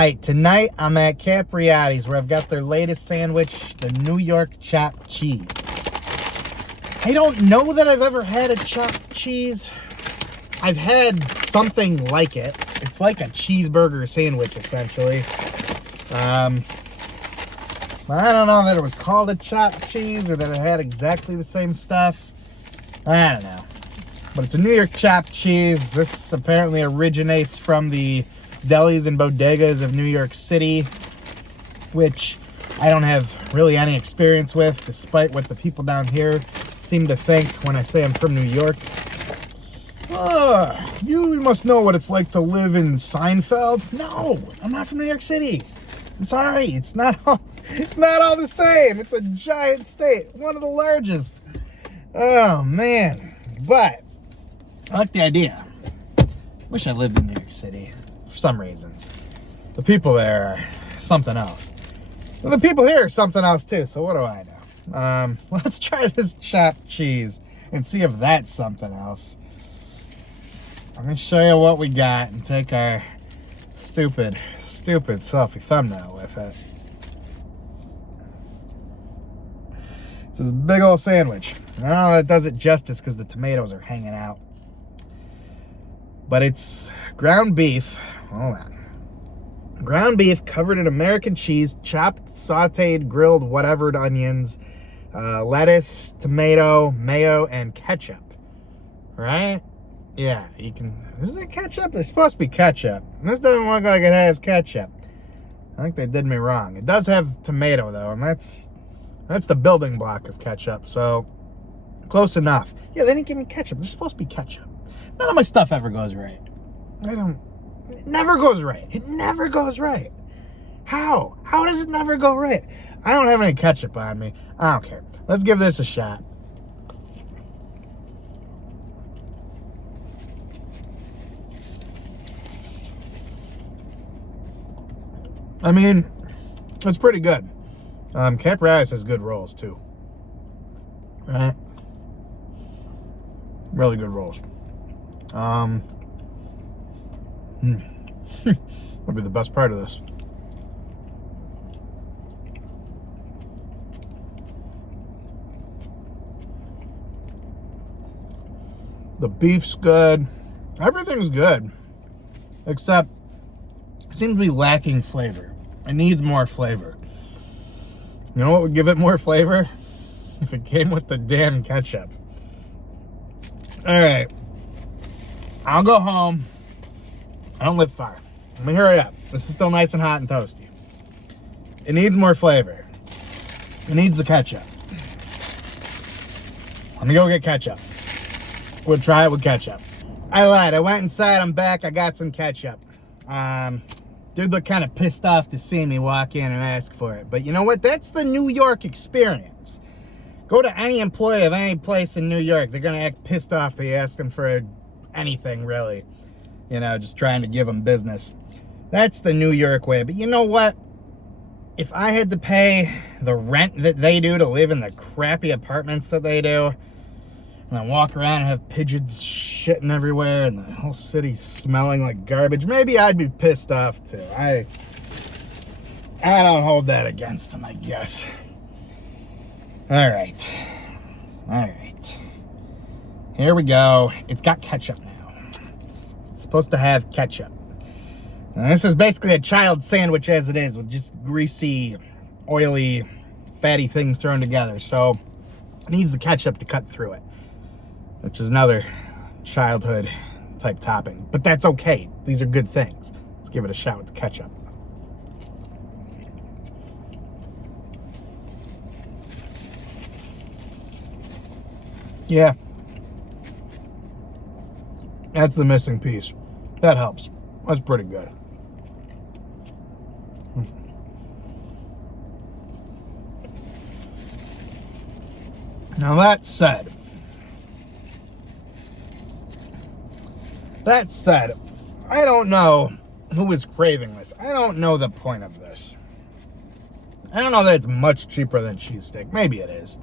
Alright, tonight I'm at Capriotti's where I've got their latest sandwich, the New York chopped cheese. I don't know that I've ever had a chopped cheese. I've had something like it. It's like a cheeseburger sandwich, essentially. I don't know that it was called a chopped cheese or that it had exactly the same stuff. I don't know. But it's a New York chopped cheese. This apparently originates from the delis and bodegas of New York City, which I don't have really any experience with, despite what the people down here seem to think when I say I'm from New York. You must know what it's like to live in Seinfeld. No, I'm not from New York City. I'm sorry, it's not all the same. It's a giant state, one of the largest. Oh man, but I like the idea. Wish I lived in New York City for some reasons. The people there are something else. Well, the people here are something else too, so what do I know? Let's try this chopped cheese and see if that's something else. I'm gonna show you what we got and take our stupid selfie thumbnail with it. It's this big old sandwich. I don't know that does it justice because the tomatoes are hanging out. But it's ground beef. Hold on. Ground beef covered in American cheese, chopped, sauteed, grilled, whatever onions, lettuce, tomato, mayo, and ketchup. Right? Yeah, you can. Is there ketchup? There's supposed to be ketchup. This doesn't look like it has ketchup. I think they did me wrong. It does have tomato though, and that's the building block of ketchup. So close enough. Yeah, they didn't give me ketchup. There's supposed to be ketchup. None of my stuff ever goes right. It never goes right. It never goes right. How? How does it never go right? I don't have any ketchup on me. I don't care. Let's give this a shot. I mean, it's pretty good. Capriotti's has good rolls too. Right? Really good rolls. Would be the best part of this. The beef's good. Everything's good. Except it seems to be lacking flavor. It needs more flavor. You know what would give it more flavor? If it came with the damn ketchup. Alright. I'll go home. I don't live far. Let me hurry up. This is still nice and hot and toasty. It needs more flavor. It needs the ketchup. Let me go get ketchup. We'll try it with ketchup. I lied. I went inside. I'm back. I got some ketchup. Dude looked kind of pissed off to see me walk in and ask for it. But you know what? That's the New York experience. Go to any employee of any place in New York. They're going to act pissed off that you ask them for anything, really. You know, just trying to give them business. That's the New York way. But you know what? If I had to pay the rent that they do to live in the crappy apartments that they do, and I walk around and have pigeons shitting everywhere and the whole city smelling like garbage, maybe I'd be pissed off too. I don't hold that against them, I guess. All right. Here we go. It's got ketchup now. It's supposed to have ketchup. And this is basically a child sandwich as it is, with just greasy, oily, fatty things thrown together. So it needs the ketchup to cut through it, which is another childhood type topping. But that's okay. These are good things. Let's give it a shot with the ketchup. Yeah. That's the missing piece. That helps. That's pretty good. Now that said, I don't know who is craving this. I don't know the point of this. I don't know that it's much cheaper than cheesesteak. Maybe it is.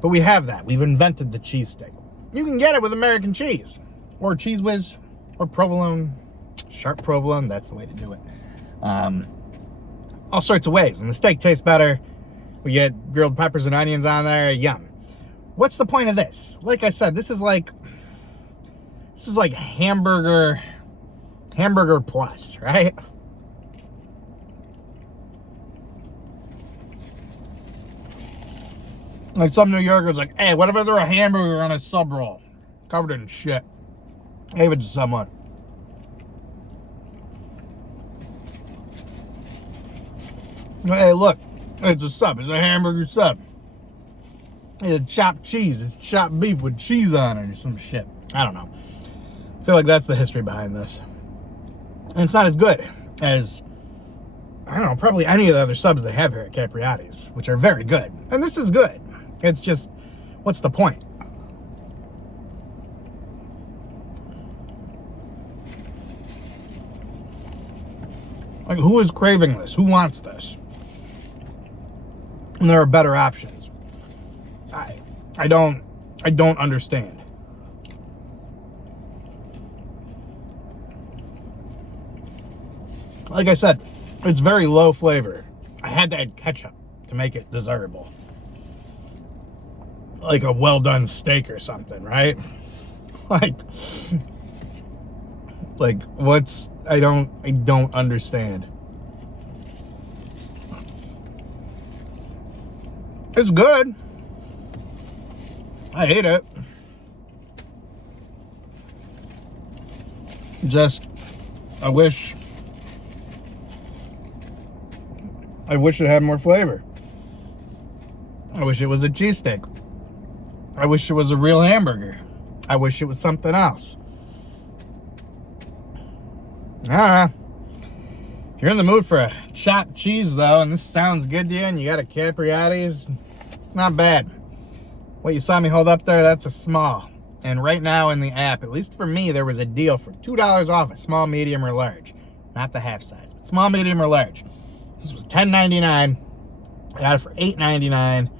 But we have that. We've invented the cheesesteak. You can get it with American cheese, or Cheese Whiz, or provolone. sharp provolone, that's the way to do it. All sorts of ways, and the steak tastes better. We get grilled peppers and onions on there, yum. What's the point of this? Like I said, this is like hamburger plus, right? Like some New Yorker's like, hey, what if I throw a hamburger on a sub roll? Covered in shit. Gave it to someone. Hey, look, it's a sub. It's a hamburger sub. It's chopped cheese. It's chopped beef with cheese on it or some shit. I don't know. I feel like that's the history behind this. And it's not as good as, I don't know, probably any of the other subs they have here at Capriotti's, which are very good. And this is good. It's just, what's the point? Like, who is craving this? Who wants this? And there are better options. I don't understand. Like I said, it's very low flavor. I had to add ketchup to make it desirable. Like a well-done steak or something, right? Like what's, I don't understand. It's good. I hate it. Just, I wish it had more flavor. I wish it was a cheesesteak. I wish it was a real hamburger. I wish it was something else. If you're in the mood for a chopped cheese, though, and this sounds good to you, and you got a Capriotti's, not bad. What you saw me hold up there, that's a small. And right now in the app, at least for me, there was a deal for $2 off a small, medium, or large. Not the half size, but small, medium, or large. This was $10.99. I got it for $8.99.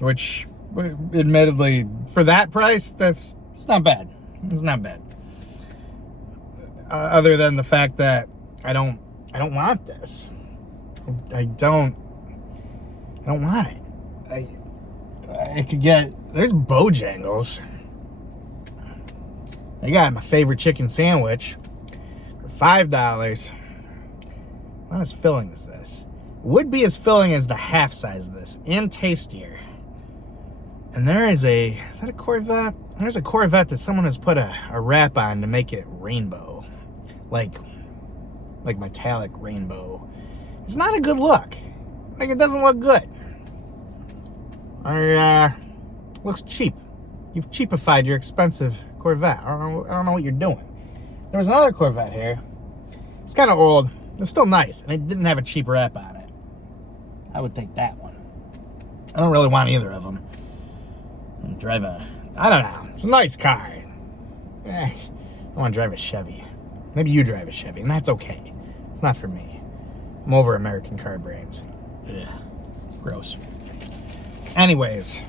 Which, admittedly, for that price, it's not bad. It's not bad. Other than the fact that I don't want this. I don't want it. I could get, there's Bojangles. They got my favorite chicken sandwich for $5. Not as filling as this. Would be as filling as the half size of this, and tastier. And there is is that a Corvette? There's a Corvette that someone has put a wrap on to make it rainbow. Like metallic rainbow. It's not a good look. Like, it doesn't look good. Looks cheap. You've cheapified your expensive Corvette. I don't know what you're doing. There was another Corvette here. It's kind of old. It was still nice, and it didn't have a cheap wrap on it. I would take that one. I don't really want either of them. I'm drive I don't know. It's a nice car. I want to drive a Chevy. Maybe you drive a Chevy, and that's okay. It's not for me. I'm over American car brands. Ugh. Gross. Anyways,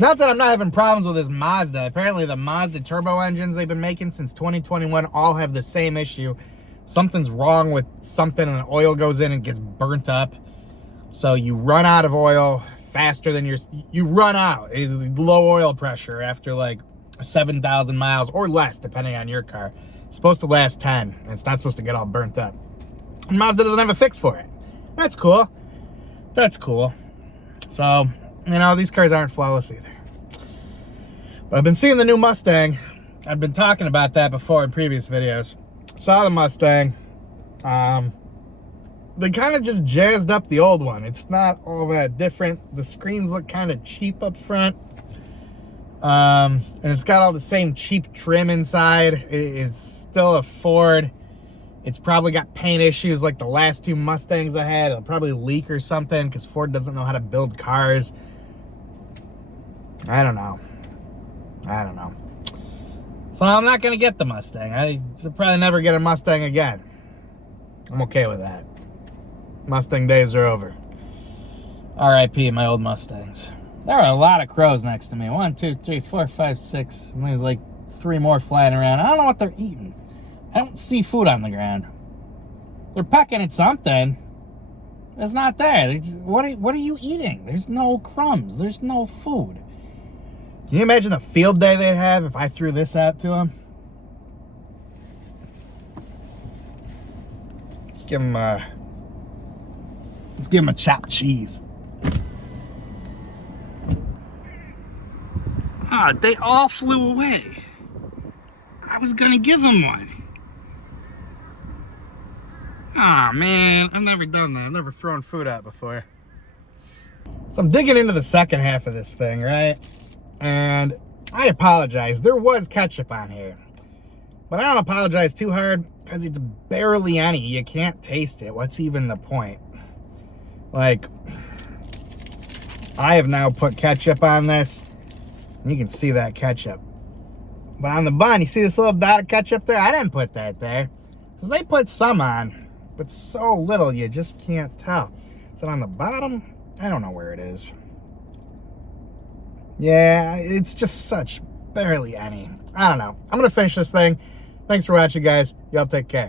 not that I'm not having problems with this Mazda. Apparently the Mazda turbo engines they've been making since 2021 all have the same issue. Something's wrong with something, and the oil goes in and gets burnt up. So you run out of oil faster than you run out. It's low oil pressure after like 7,000 miles or less, depending on your car. It's supposed to last 10, and it's not supposed to get all burnt up. And Mazda doesn't have a fix for it. That's cool. That's cool. So, you know, these cars aren't flawless either. But I've been seeing the new Mustang. I've been talking about that before in previous videos. Saw the Mustang. They kind of just jazzed up the old one. It's not all that different. The screens look kind of cheap up front. And it's got all the same cheap trim inside. It's still a Ford. It's probably got paint issues like the last two Mustangs I had. It'll probably leak or something because Ford doesn't know how to build cars. I don't know. So I'm not going to get the Mustang. I'll probably never get a Mustang again. I'm okay with that. Mustang days are over. R.I.P. my old Mustangs. There are a lot of crows next to me. 1, 2, 3, 4, 5, 6. And there's like 3 more flying around. I don't know what they're eating. I don't see food on the ground. They're pecking at something. It's not there. What are you eating? There's no crumbs. There's no food. Can you imagine the field day they'd have if I threw this out to them? Let's give them a chopped cheese. Ah, they all flew away. I was gonna give them one. Ah, man, I've never done that. I've never thrown food out before. So I'm digging into the second half of this thing, right? And I apologize. There was ketchup on here. But I don't apologize too hard because it's barely any. You can't taste it. What's even the point? Like, I have now put ketchup on this. And you can see that ketchup. But on the bun, you see this little dot of ketchup there? I didn't put that there. Because they put some on. But so little, you just can't tell. Is it on the bottom? I don't know where it is. Yeah, it's just such barely any. I don't know. I'm going to finish this thing. Thanks for watching, guys. Y'all take care.